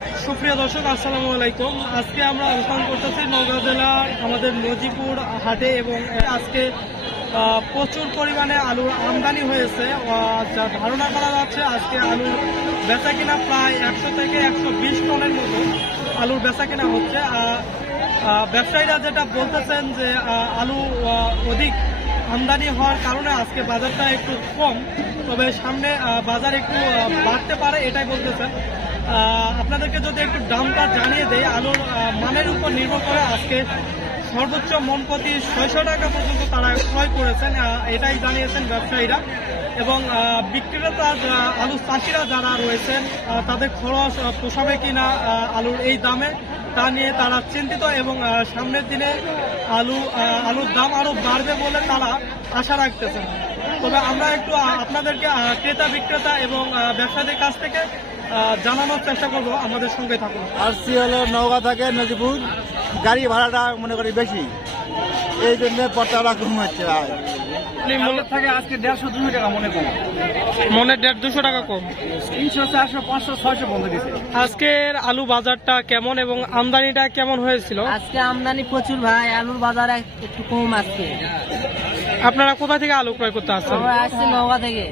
সুপ্রিয় দর্শক, আসসালামু আলাইকুম। আজকে আমরা অবস্থান করতেছি নওগাঁ জেলার আমাদের নজিপুর হাটে এবং আজকে প্রচুর পরিমাণে আলুর আমদানি হয়েছে। যা ধারণা করা যাচ্ছে আজকে আলুর বেচা কিনা প্রায় একশো থেকে একশো বিশ টনের মতো আলুর বেচা কিনা হচ্ছে ব্যবসায়ীরা যেটা বলতেছেন যে আলু অধিক আমদানি হওয়ার কারণে আজকে বাজারটা একটু কম, তবে সামনে বাজার একটু বাড়তে পারে এটাই বলতেছেন। আপনাদেরকে যদি একটু দামটা জানিয়ে দেয় আলুর মানের উপর নির্ভর করে আজকে সর্বোচ্চ মন প্রতি ছয়শো টাকা পর্যন্ত তারা ক্রয় করেছেন এটাই জানিয়েছেন ব্যবসায়ীরা। এবং বিক্রেতা আলু চাষিরা যারা রয়েছেন তাদের খরচ পোষাবে কিনা আলুর এই দামে, তা নিয়ে তারা চিন্তিত এবং সামনের দিনে আলু আলুর দাম আরও বাড়বে বলে তারা আশা রাখতেছেন। তবে আমরা একটু আপনাদেরকে ক্রেতা বিক্রেতা এবং ব্যবসায়ীদের কাছ থেকে জানানোর চেষ্টা করব আমাদের সঙ্গে থাকুন। আর সি হলো নওগাঁ থেকে নদীপুর গাড়ি ভাড়াটা মনে করি বেশি। এই জন্য পড়তাটা কম হচ্ছে থাকে আজকে দেড়শো দুশো টাকা কম দেড় দুশো টাকা কম। তিনশো চারশো পাঁচশো ছয়শো বন্ধ দিচ্ছে আজকের আলু বাজারটা কেমন এবং আমদানিটা কেমন হয়েছিল? আজকে আমদানি প্রচুর ভাই আলুর বাজার একটু কম আজকে। আপনারা কোথা থেকে আলু ক্রয় করতে আসছেন? আমরা নওগাঁ থেকে।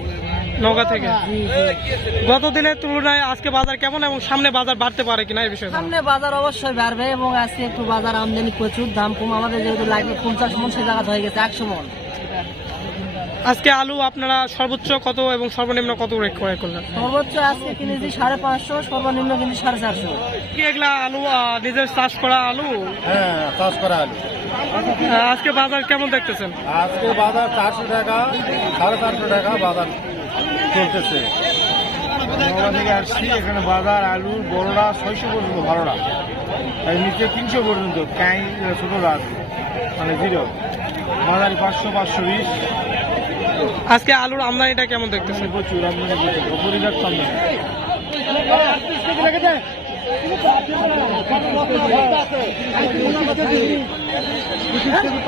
নওগাঁ থেকে। গত দিনের তুলনায় আজকে বাজার কেমন এবং সামনে বাজার বাড়তে পারে কিনা এই বিষয়ে সামনে বাজার অবশ্যই বাড়বে এবং আজকে একটু বাজার আমদানি প্রচুর দাম কম। আমাদের যেহেতু লাগবে পঞ্চাশ মন সে জায়গা হয়ে গেছে একশো মন। আজকে আলু আপনারা সর্বোচ্চ কত এবং সর্বনিম্ন কত রেট ক্রয় করলেন? সর্বোচ্চ আজকে কিনেছি সাড়ে পাঁচশো সর্বনিম্ন কিনেছি সাড়ে চারশো। কি এগুলা আলু নিজের চাষ করা আলু? হ্যাঁ চাষ করা আলু। আজকে বাজার কেমন দেখতেছেন? আজকে বাজার চারশো টাকা সাড়ে চারশো টাকা বাজার। চলতেছে থেকে আসছি এখানে বাজার আলু বড়রা ছয়শো পর্যন্ত ভালোরা। আর নিচে তিনশো পর্যন্ত ক্যাং ছোটরা আছে। মানে জিরো। মাঝারি পাঁচশো পাঁচশো বিশ। আজকে আলুর আমদানিটা কেমন দেখতেছেন? প্রচুর আমদানি প্রচুর। অপরিজাত আমদানি।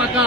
পাকা